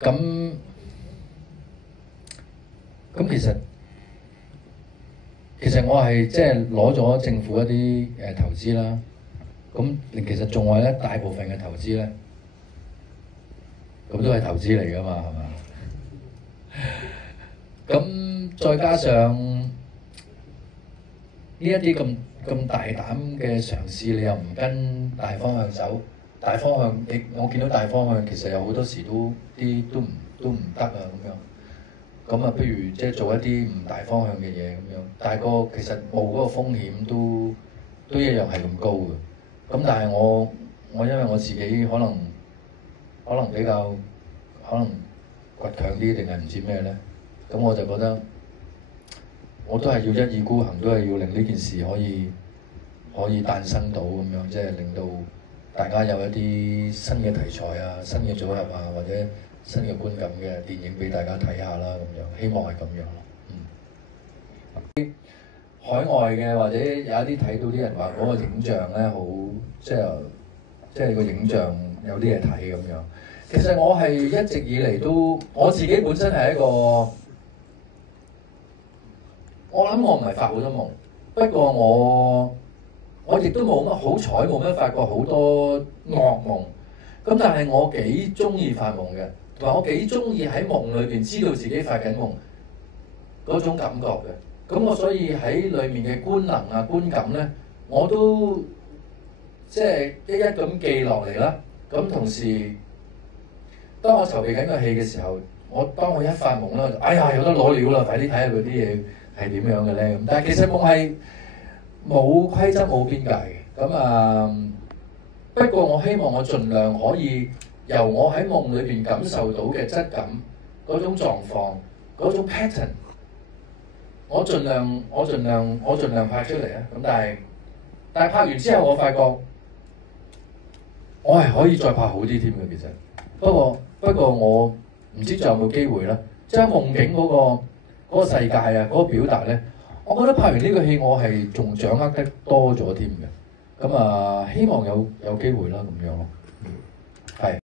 咁其實我係即係攞咗政府一啲投資啦。咁其實仲有一大部分嘅投資咧，咁都係投資嚟㗎嘛，係嘛？咁再加上呢一啲咁大膽嘅嘗試，你又唔跟大方向走，大方向我見到大方向其實有好多時都唔得啊咁樣。咁啊，不如即係做一啲唔大方向嘅嘢咁樣，但係其實冒嗰個風險都一樣係咁高嘅。咁但係我因為我自己可能比較倔強啲定係唔知咩咧，咁我就覺得我都係要一意孤行，都係要令呢件事可以誕生到咁樣，即係令到大家有一啲新嘅題材啊、新嘅組合啊，或者新嘅觀感嘅電影俾大家睇下啦咁樣，希望係咁樣咯。海外嘅或者有一啲睇到啲人話嗰個影像咧好，即係個影像有啲嘢睇咁樣。其實我係一直以嚟都我自己本身係一個，我諗我唔係發好多夢，不過我亦都冇乜好彩，冇乜發過好多噩夢。咁但係我幾中意發夢嘅，同埋我幾中意喺夢裏邊知道自己發緊夢嗰種感覺嘅。咁我所以喺裏面嘅觀能啊、觀感咧，我都即係一咁記落嚟啦。咁同時，當我籌備緊個戲嘅時候，當我一發夢啦，哎呀有得攞料啦，快啲睇下嗰啲嘢係點樣嘅咧咁。但係其實夢係冇規則冇邊界嘅。咁不過我希望我盡量可以由我喺夢裏邊感受到嘅質感、嗰種狀況、嗰種 pattern， 我盡量拍出嚟啊！咁但係拍完之後，我發覺我係可以再拍好啲添嘅。其實不過我唔知仲有冇機會啦。即係夢境嗰個世界啊，嗰個表達咧，我覺得拍完呢個戲我係仲掌握得多咗添嘅。咁希望有機會啦，咁樣咯。係。